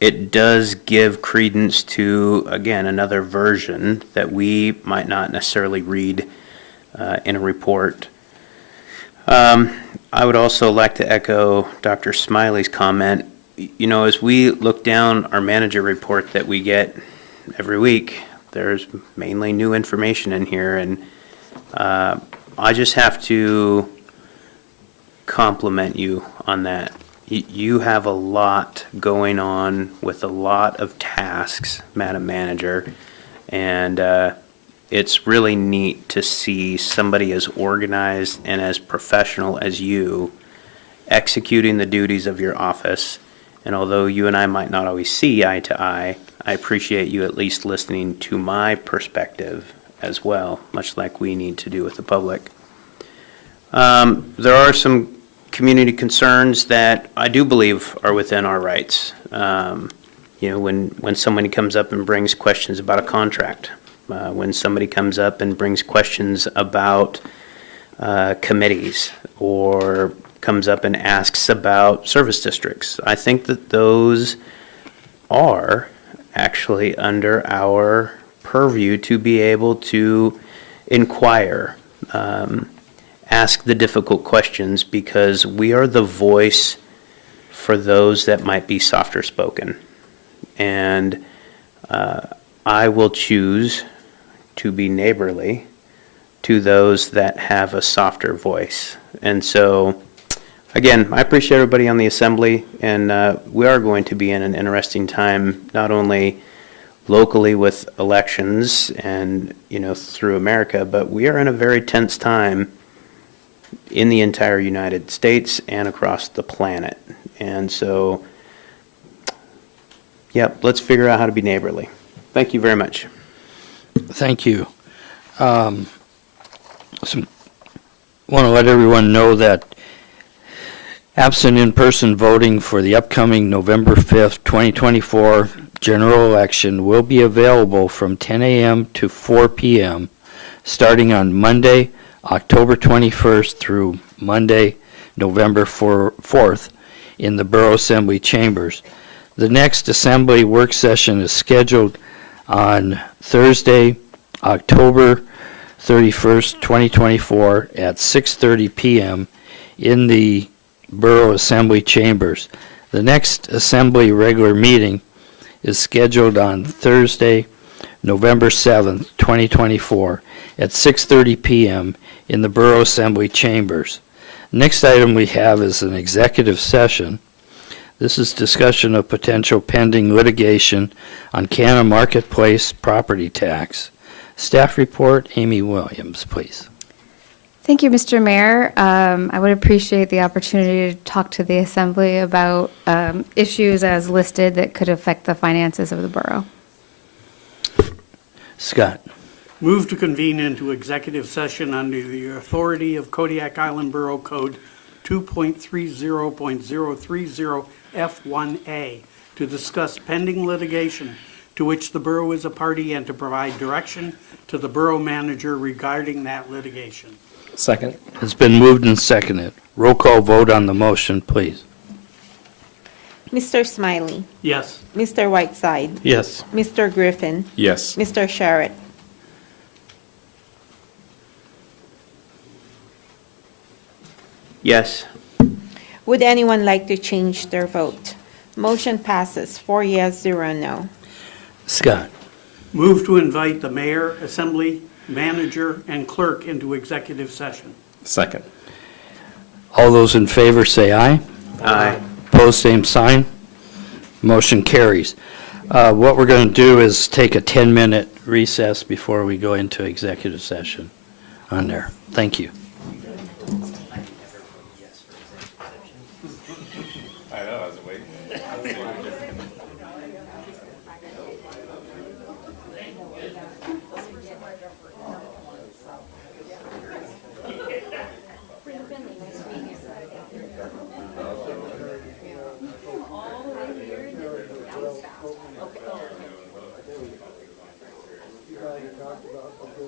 it does give credence to, again, another version that we might not necessarily read in a report. I would also like to echo Dr. Smiley's comment. You know, as we look down our manager report that we get every week, there's mainly new information in here, and I just have to compliment you on that. You have a lot going on with a lot of tasks, Madam Manager, and it's really neat to see somebody as organized and as professional as you executing the duties of your office. And although you and I might not always see eye to eye, I appreciate you at least listening to my perspective as well, much like we need to do with the public. There are some community concerns that I do believe are within our rights. You know, when somebody comes up and brings questions about a contract, when somebody comes up and brings questions about committees or comes up and asks about service districts. I think that those are actually under our purview to be able to inquire, ask the difficult questions, because we are the voice for those that might be softer spoken. And I will choose to be neighborly to those that have a softer voice. And so, again, I appreciate everybody on the assembly, and we are going to be in an interesting time, not only locally with elections and, through America, but we are in a very tense time in the entire United States and across the planet. And so, let's figure out how to be neighborly. Thank you very much. Thank you. Want to let everyone know that absent in-person voting for the upcoming November 5th, 2024 general election will be available from 10 a.m. to 4 p.m. starting on Monday, October 21st through Monday, November 4th in the Borough Assembly Chambers. The next Assembly work session is scheduled on Thursday, October 31st, 2024 at 6:30 p.m. in the Borough Assembly Chambers. The next Assembly regular meeting is scheduled on Thursday, November 7th, 2024 at 6:30 p.m. in the Borough Assembly Chambers. Next item we have is an executive session. This is discussion of potential pending litigation on Canna Marketplace property tax. Staff report, Amy Williams, please. Thank you, Mr. Mayor. I would appreciate the opportunity to talk to the Assembly about issues as listed that could affect the finances of the borough. Scott. Move to convene into executive session under the authority of Kodiak Island Borough Code 2.30.030 F1A to discuss pending litigation to which the borough is a party and to provide direction to the borough manager regarding that litigation. Second. It's been moved and seconded. Roll call vote on the motion, please. Mr. Smiley. Yes. Mr. Whiteside. Yes. Mr. Griffin. Yes. Mr. Sherritt. Yes. Would anyone like to change their vote? Motion passes 4 yes, 0 no. Scott. Move to invite the mayor, assembly, manager, and clerk into executive session. Second. All those in favor say aye. Aye. Opposed, same sign. Motion carries. What we're going to do is take a 10-minute recess before we go into executive session on there. Thank you. I know, I was waiting.